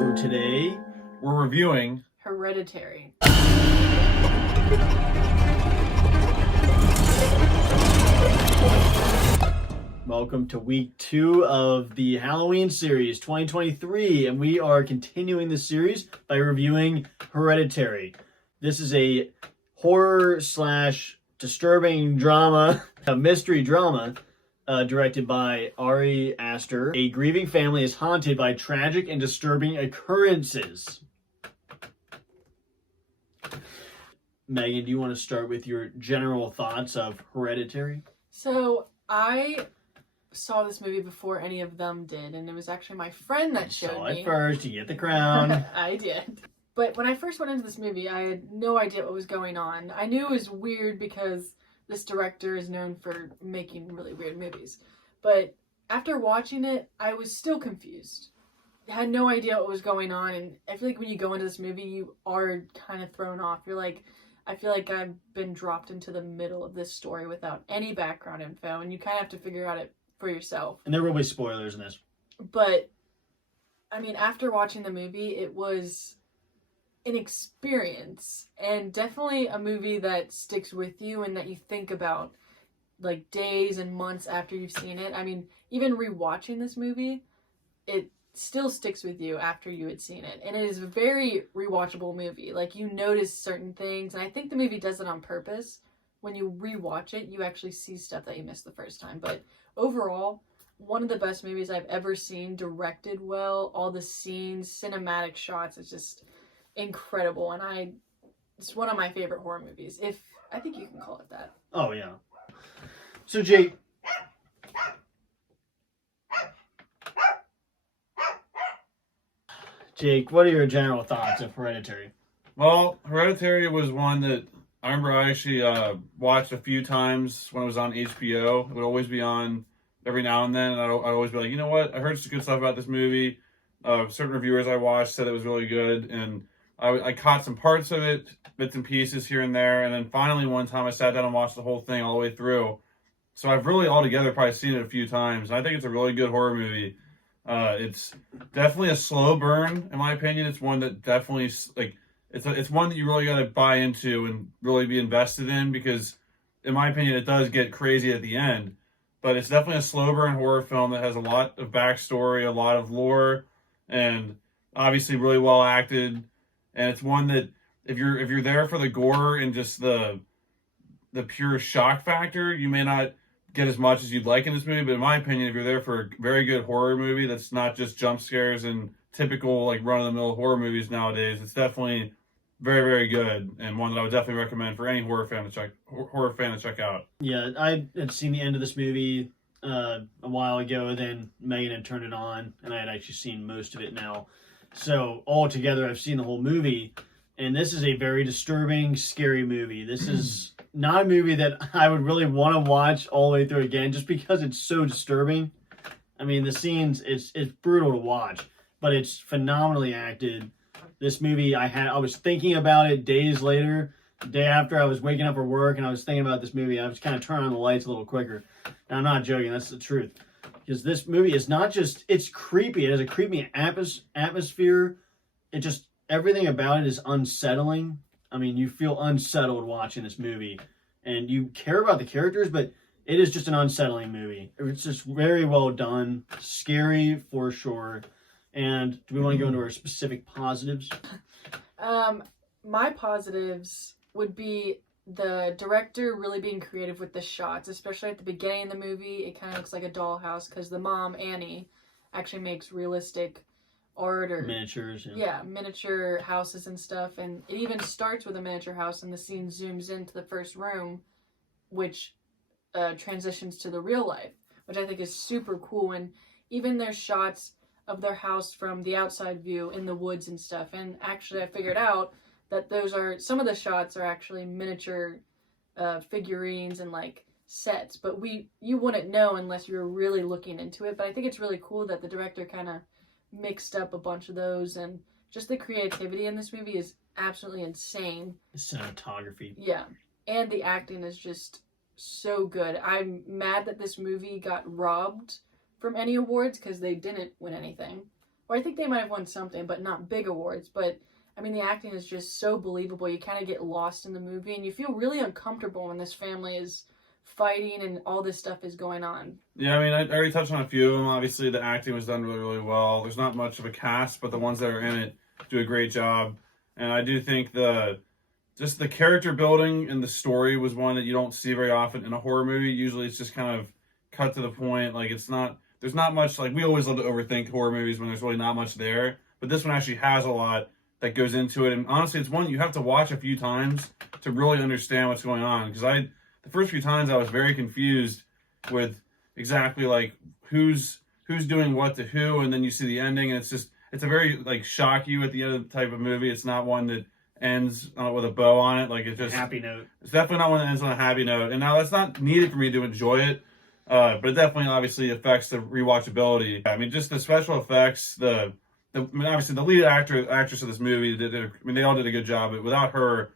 So today we're reviewing Hereditary. Welcome to week 2 of the Halloween series 2023, and we are continuing the series by reviewing Hereditary. This is a horror slash disturbing drama, a mystery drama, directed by Ari Aster. A grieving family is haunted by tragic and disturbing occurrences. Megan, do you want to start with your general thoughts of Hereditary? So I saw this movie before any of them did, and it was actually my friend that showed Saw me. it first, you get the crown. I did. But when I first went into this movie, I had no idea what was going on. I knew it was weird because this director is known for making really weird movies. But after watching it, I was still confused. I had no idea what was going on, and I feel like when you go into this movie, you are kind of thrown off. You're like, I feel like I've been dropped into the middle of this story without any background info, and you kind of have to figure out it for yourself. And there will be spoilers in this. But, I mean, after watching the movie, it was an experience, and definitely a movie that sticks with you and that you think about, like, days and months after you've seen it. I mean, even rewatching this movie, it still sticks with you after you had seen it. And it is a very rewatchable movie. Like, you notice certain things, and I think the movie does it on purpose. When you rewatch it, you actually see stuff that you missed the first time. But overall, one of the best movies I've ever seen, directed well, all the scenes, cinematic shots, it's just incredible. And it's one of my favorite horror movies, if I think you can call it that. Oh, yeah. So, Jake, what are your general thoughts of Hereditary? Well, Hereditary was one that I remember I actually watched a few times when it was on HBO. It would always be on every now and then, and I'd always be like, you know what? I heard some good stuff about this movie. Certain reviewers I watched said it was really good, and I caught some parts of it, bits and pieces here and there, and then finally one time I sat down and watched the whole thing all the way through. So I've really altogether probably seen it a few times, and I think it's a really good horror movie. It's definitely a slow burn, in my opinion. It's one that definitely, like, it's one that you really got to buy into and really be invested in, because, in my opinion, it does get crazy at the end. But it's definitely a slow burn horror film that has a lot of backstory, a lot of lore, and obviously really well acted. And it's one that if you're there for the gore and just the pure shock factor, you may not get as much as you'd like in this movie. But in my opinion, if you're there for a very good horror movie that's not just jump scares and typical, like, run-of-the-mill horror movies nowadays, it's definitely very, very good, and one that I would definitely recommend for any horror fan to check out. Yeah, I had seen the end of this movie a while ago, then Megan had turned it on, and I had actually seen most of it now. So altogether, I've seen the whole movie, and this is a very disturbing, scary movie. This is not a movie that I would really want to watch all the way through again, just because it's so disturbing. I mean, the scenes, it's brutal to watch, but it's phenomenally acted. This movie, I was thinking about it days later, the day after I was waking up for work, and I was thinking about this movie. I was kind of turning on the lights a little quicker. And I'm not joking, that's the truth. Because this movie is not just, it's creepy. It has a creepy atmosphere. It just, everything about it is unsettling. I mean, you feel unsettled watching this movie. And you care about the characters, but it is just an unsettling movie. It's just very well done. Scary for sure. And do we want to go into our specific positives? My positives would be the director really being creative with the shots, especially at the beginning of the movie. It kind of looks like a dollhouse because the mom, Annie, actually makes realistic art or miniatures. Yeah, miniature houses and stuff. And it even starts with a miniature house, and the scene zooms into the first room, which transitions to the real life, which I think is super cool. And even there's shots of their house from the outside view in the woods and stuff. And actually I figured out that some of the shots are actually miniature figurines and, like, sets, but you wouldn't know unless you were really looking into it. But I think it's really cool that the director kind of mixed up a bunch of those, and just the creativity in this movie is absolutely insane. The cinematography. Yeah. And the acting is just so good. I'm mad that this movie got robbed from any awards because they didn't win anything. or I think they might have won something, but not big awards. But I mean, the acting is just so believable. You kind of get lost in the movie, and you feel really uncomfortable when this family is fighting and all this stuff is going on. Yeah, I mean, I already touched on a few of them. Obviously, the acting was done really, really well. There's not much of a cast, but the ones that are in it do a great job. And I do think just the character building and the story was one that you don't see very often in a horror movie. Usually, it's just kind of cut to the point. Like, there's not much, like, we always love to overthink horror movies when there's really not much there. But this one actually has a lot that goes into it. And honestly, it's one you have to watch a few times to really understand what's going on. Because the first few times I was very confused with exactly like who's doing what to who, and then you see the ending, and it's a very like shock you at the end of the type of movie. It's not one that ends with a bow on it. Like it's just happy note. It's definitely not one that ends on a happy note. And now that's not needed for me to enjoy it, but it definitely obviously affects the rewatchability. I mean, just the special effects, I mean, obviously the lead actress of this movie they all did a good job. But without her,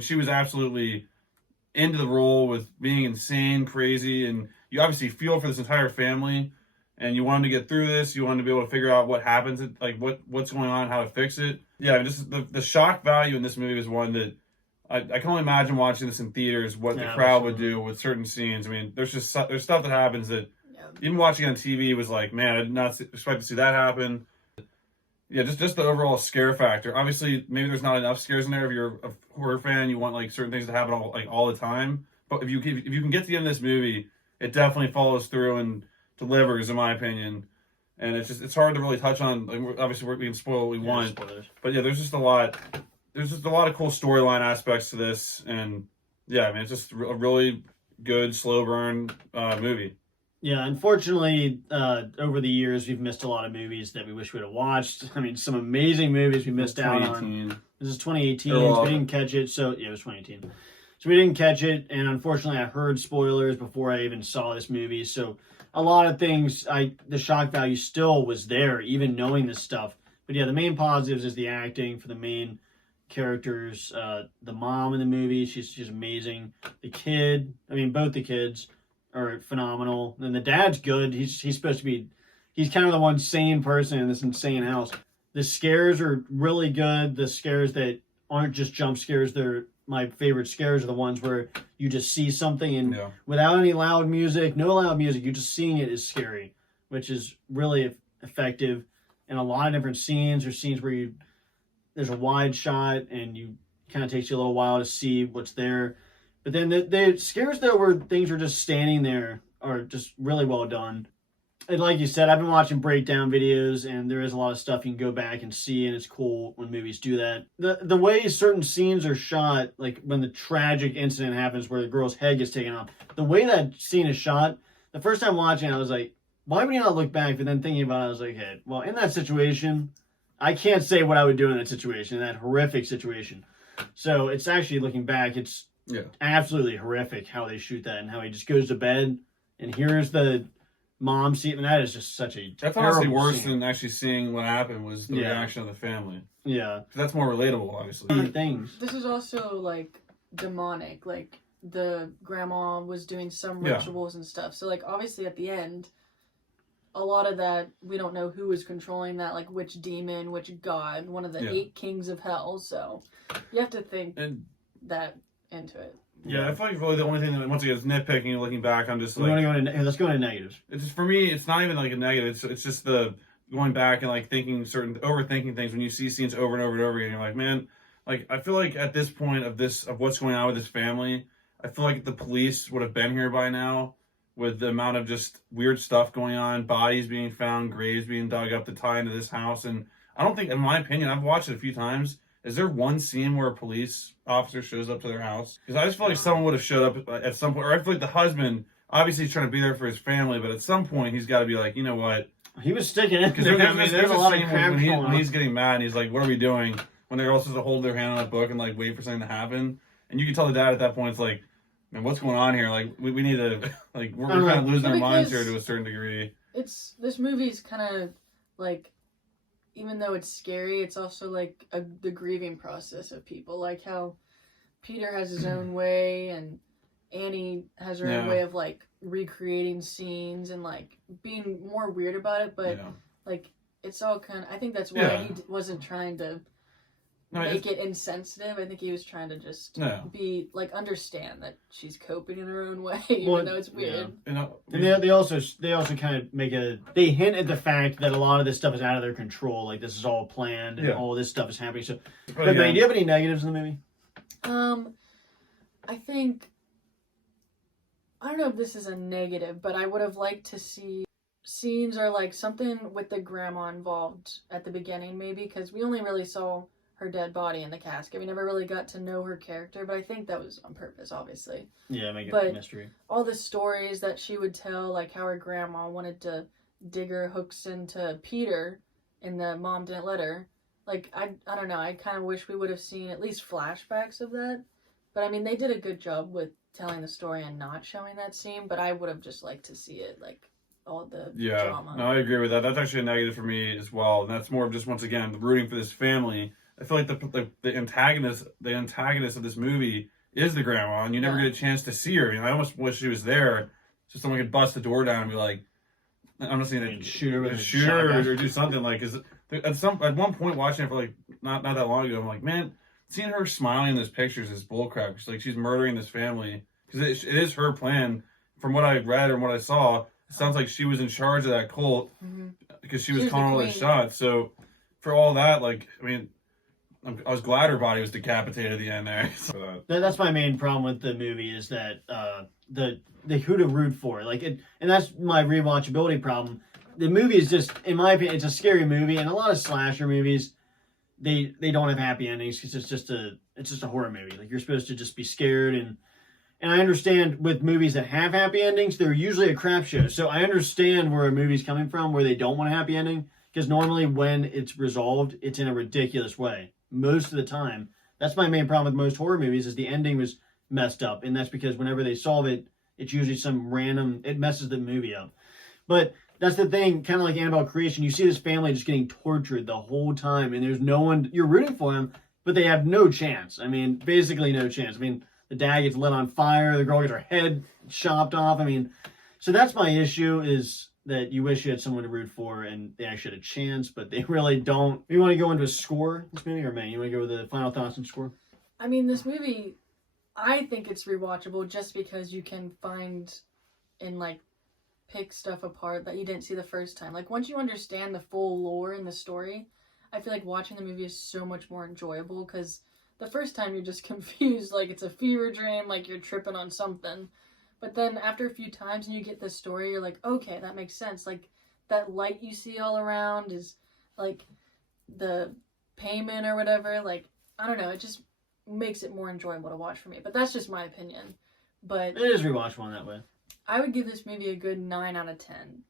she was absolutely into the role with being insane, crazy, and you obviously feel for this entire family, and you want them to get through this. You want them to be able to figure out what happens, like what's going on, how to fix it. Yeah, I mean, just the shock value in this movie is one that I can only imagine watching this in theaters, what the crowd would do with certain scenes. I mean, there's stuff that happens that even watching on TV was like, man, I did not expect to see that happen. Yeah, just the overall scare factor. Obviously, maybe there's not enough scares in there. If you're a horror fan, you want like certain things to happen all the time. But if you can get to the end of this movie, it definitely follows through and delivers, in my opinion. And it's hard to really touch on. Like, obviously, we can spoil what we want, spoilers. But yeah, there's just a lot. There's just a lot of cool storyline aspects to this, and yeah, I mean, it's just a really good slow burn movie. Yeah, unfortunately, over the years, we've missed a lot of movies that we wish we'd have watched. I mean, some amazing movies we missed out on. This is 2018, so we didn't catch it. So, yeah, it was 2018. So we didn't catch it, and unfortunately, I heard spoilers before I even saw this movie. So a lot of things, the shock value still was there, even knowing this stuff. But yeah, the main positives is the acting for the main characters. The mom in the movie, she's amazing. The kid, I mean, both the kids are phenomenal, and the dad's good. He's supposed to be, he's kind of the one sane person in this insane house. The scares are really good. The scares that aren't just jump scares, they're my favorite scares are the ones where you just see something and without any loud music, no loud music, you just seeing it is scary, which is really effective in a lot of different scenes. Or scenes where there's a wide shot and you kind of takes you a little while to see what's there. But then the scares though where things are just standing there are just really well done. And like you said, I've been watching breakdown videos, and there is a lot of stuff you can go back and see, and it's cool when movies do that. The way certain scenes are shot, like when the tragic incident happens where the girl's head gets taken off, the way that scene is shot, the first time watching I was like, why would you not look back? But then thinking about it, I was like, hey, well, in that situation, I can't say what I would do in that situation, in that horrific situation. So it's actually, looking back, it's absolutely horrific how they shoot that, and how he just goes to bed and hears the mom see it, and that is just such a that's honestly worse than actually seeing what happened was the reaction of the family. Yeah, that's more relatable, obviously. Things. This is also like demonic. Like the grandma was doing some rituals and stuff. So like obviously at the end, a lot of that we don't know who is controlling that. Like which demon, which god, one of the 8 kings of hell. So you have to think that into it. Yeah, I feel like really the only thing that, once again, is nitpicking and looking back, I'm just like... Let's go into negatives. It's just, for me, it's not even like a negative. It's just the going back and like overthinking things when you see scenes over and over and over again. You're like, man, like I feel like at this point of what's going on with this family, I feel like the police would have been here by now with the amount of just weird stuff going on, bodies being found, graves being dug up to tie into this house. And I don't think, in my opinion, I've watched it a few times, is there one scene where a police officer shows up to their house? Because I just feel like someone would have showed up at some point. Or I feel like the husband, obviously he's trying to be there for his family, but at some point he's got to be like, you know what? He was sticking in. Because there's a lot of crap when he's getting mad and he's like, what are we doing? When they're all supposed to hold their hand on a book and like wait for something to happen. And you can tell the dad at that point, it's like, man, what's going on here? Like, we need to, like, we're kind of losing our minds here to a certain degree. This movie's kind of like, even though it's scary, it's also like the grieving process of people. Like how Peter has his own way, and Annie has her own way of like recreating scenes and like being more weird about it. But like it's all kind of, I think that's why Yeah. he wasn't trying to No, make it insensitive. I think he was trying to just No. be like, understand that she's coping in her own way, even Well, though it's weird. You know, And they also kind of they hint at the fact that a lot of this stuff is out of their control. Like this is all planned and Yeah. all this stuff is happening. So, but but again, do you have any negatives in the movie? I think, I don't know if this is a negative, but I would have liked to see scenes or like something with the grandma involved at the beginning, maybe, because we only really saw her dead body in the casket. We never really got to know her character, but I think that was on purpose, obviously. Yeah, make it But- a mystery. All the stories that she would tell, like how her grandma wanted to dig her hooks into Peter and the mom didn't let her. Like, I don't know, I kind of wish we would have seen at least flashbacks of that. But I mean, they did a good job with telling the story and not showing that scene, but I would have just liked to see it, like, all the drama. No, I agree with that. That's actually a negative for me as well, and that's more of just, once again, the rooting for this family. I feel like the antagonist of this movie is the grandma, and you never Yeah. get a chance to see her. You know, I almost wish she was there, so someone could bust the door down and be like, I'm not saying And shoot her with a shoot her shotgun. or do something like. Cause at one point watching it for like not that long ago, I'm like, man, seeing her smiling in those pictures is bullcrap. She's like, she's murdering this family because it is her plan. From what I read and what I saw, it sounds like she was in charge of that cult because she was She was calling the all those queen. shots. So for all that, like, I mean, I was glad her body was decapitated at the end there. So, That's my main problem with the movie is that the who to root for, like it, and that's my rewatchability problem. The movie is just, in my opinion, it's a scary movie, and a lot of slasher movies, they don't have happy endings because it's just a horror movie. Like you're supposed to just be scared, and I understand with movies that have happy endings, they're usually a crap show. So I understand where a movie's coming from, where they don't want a happy ending, because normally when it's resolved, it's in a ridiculous way. Most of the time, that's my main problem with most horror movies is the ending was messed up, and that's because whenever they solve it, it's usually it messes the movie up. But that's the thing, kind of like Annabelle Creation, you see this family just getting tortured the whole time, and there's no one, you're rooting for them, but they have no chance. I mean, basically no chance. I mean, the dad gets lit on fire, the girl gets her head chopped off. I mean, so that's my issue is that you wish you had someone to root for and they actually had a chance, but they really don't. You want to go into a score, this movie, or man, you want to go with the final thoughts and score? I mean, this movie, I think it's rewatchable just because you can find and, like, pick stuff apart that you didn't see the first time. Like, once you understand the full lore in the story, I feel like watching the movie is so much more enjoyable because the first time you're just confused, like it's a fever dream, like you're tripping on something. But then after a few times and you get the story, you're like, okay, that makes sense. Like, that light you see all around is, like, the payment or whatever. Like, I don't know, it just makes it more enjoyable to watch for me. But that's just my opinion. But It is rewatchable in that way. I would give this movie a good 9 out of 10.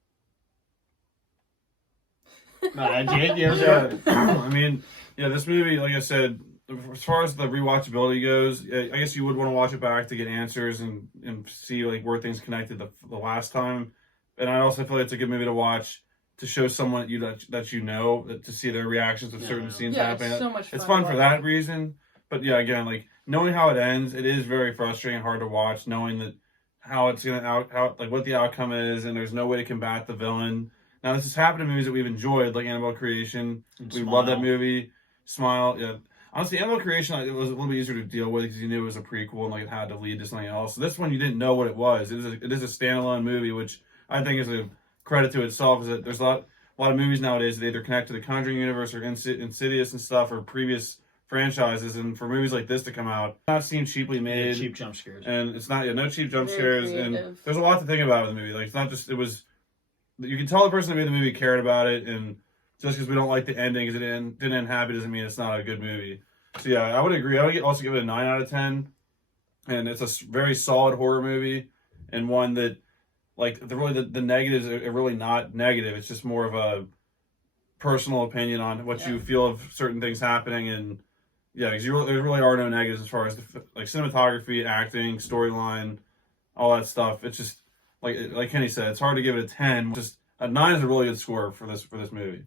I mean, yeah, this movie, like I said, as far as the rewatchability goes, I guess you would want to watch it back to get answers and see like where things connected the last time. And I also feel like it's a good movie to watch to show someone that you know to see their reactions to certain scenes Yeah, happening. it's so much fun. It's fun to for watch. that reason. But yeah, again, like knowing how it ends, it is very frustrating and hard to watch. Knowing that how it's gonna what the outcome is, and there's no way to combat the villain. Now this has happened in movies that we've enjoyed, like Annabelle Creation. And We Smile. love that movie. Smile, yeah. Honestly, Annabelle Creation, it was a little bit easier to deal with because you knew it was a prequel and like it had to lead to something else. So this one, you didn't know what it was. It is a standalone movie, which I think is a credit to itself. Is that there's a lot of movies nowadays that either connect to the Conjuring universe or Insidious and stuff or previous franchises. And for movies like this to come out, not seem cheaply made, Cheap jump scares. and it's not no cheap jump Very scares. And creative. there's a lot to think about with the movie. Like it's not just it was. You can tell the person who made the movie cared about it, and just because we don't like the ending, because it didn't end happy, doesn't mean it's not a good movie. So yeah, I would agree. I would also give it a 9 out of 10, and it's a very solid horror movie, and one that, like, the negatives are really not negative. It's just more of a personal opinion on what you feel of certain things happening, and yeah, because there really are no negatives as far as like cinematography, acting, storyline, all that stuff. It's just like Kenny said, it's hard to give it a 10. Just a 9 is a really good score for this movie.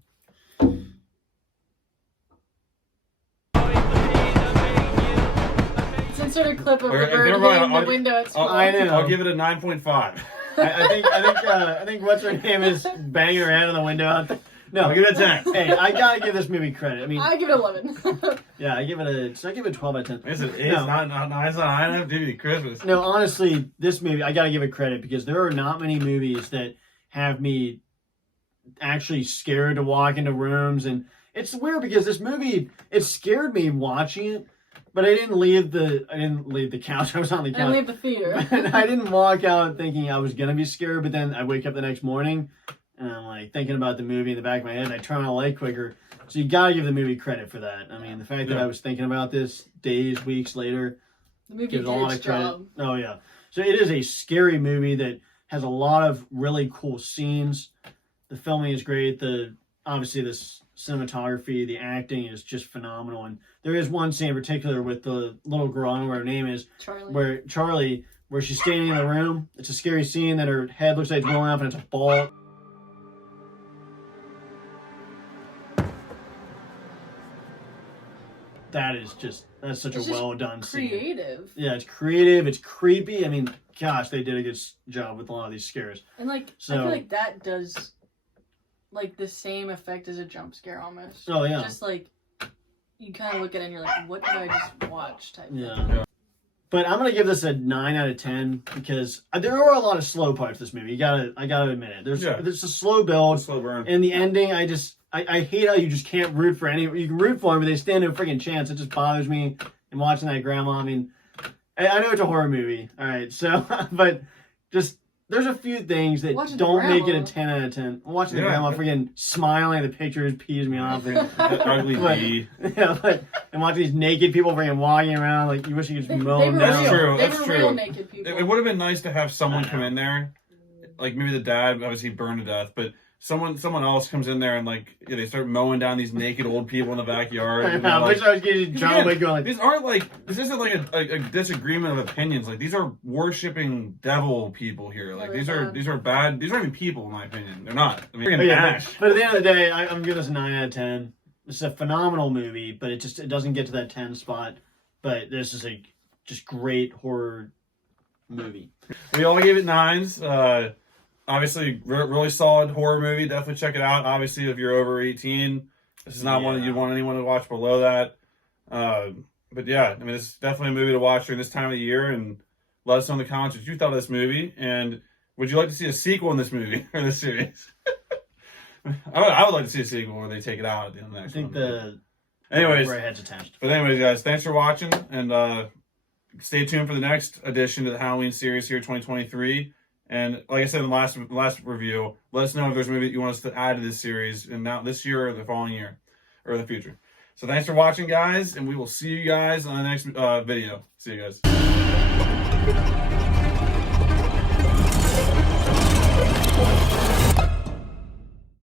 Insert a clip of the Okay, bird never mind, hitting the I'll- window at school. I know. I'll give it a 9.5. I think what's her name is banging her head on the window out there. No, I'll give it a 10. Hey, I gotta give this movie credit. I mean, I give it 11. yeah, I give it 12 out of 10. It's No. not high enough to be Christmas. No, honestly, this movie, I gotta give it credit because there are not many movies that have me actually scared to walk into rooms. And it's weird because this movie, it scared me watching it, but I didn't leave the couch. I was on the couch. I leave the theater. I didn't walk out thinking I was gonna be scared, but then I wake up the next morning and I'm like thinking about the movie in the back of my head and I turn on the light quicker. So you gotta give the movie credit for that. I mean, the fact that I was thinking about this days, weeks later, The movie gives did a lot its of credit. job. Oh yeah. So it is a scary movie that has a lot of really cool scenes. The filming is great. Obviously the cinematography, the acting is just phenomenal. And there is one scene in particular with the little girl, I don't know what her name is, Charlie. where she's standing in the room. It's a scary scene that her head looks like it's rolling off and it's a ball. That's such It's a just well done scene. Creative. Yeah, it's creative, it's creepy. I mean, gosh, they did a good job with a lot of these scares. And like, I feel like that does like the same effect as a jump scare almost. Oh yeah. Just like you kind of look at it and you're like, what did I just watch? Type thing. Yeah. But I'm gonna give this a 9 out of 10 because there are a lot of slow parts to this movie. I gotta admit it. There's a slow build, Slow burn. and the ending. I hate how you just can't root for any. You can root for them, but they stand no freaking chance. It just bothers me. And watching that grandma. I mean, I know it's a horror movie, all right. So, but just there's a few things that don't make it a 10 out of 10. Watching the grandma freaking smiling at the pictures pees me off. Ugly bee. Yeah, and watching these naked people freaking walking around like you wish you could just mow them That's down. true. They That's were true. real naked people. It would have been nice to have someone come in there, like maybe the dad obviously burned to death, but someone else comes in there and like they start mowing down these naked old people in the backyard. I wish I was getting John Wick going. These aren't like this isn't like a disagreement of opinions. Like these are worshiping devil people here. Like these are bad. These aren't even people in my opinion. They're not. I mean, but at the end of the day, I'm giving this a 9 out of 10. It's a phenomenal movie, but it doesn't get to that 10 spot. But this is a just great horror movie. We all gave it 9s. Obviously, really solid horror movie. Definitely check it out. Obviously, if you're over 18, this is not one that you'd want anyone to watch below that. But yeah, I mean, it's definitely a movie to watch during this time of the year. And let us know in the comments what you thought of this movie. And would you like to see a sequel in this movie or this series? I would like to see a sequel where they take it out at the end of the next one. Anyways, where head's attached. But anyways, guys, thanks for watching. And stay tuned for the next edition to the Halloween series here, 2023. And like I said in the last review, let us know if there's a movie that you want us to add to this series, and now this year or the following year, or the future. So thanks for watching, guys, and we will see you guys on the next video. See you guys.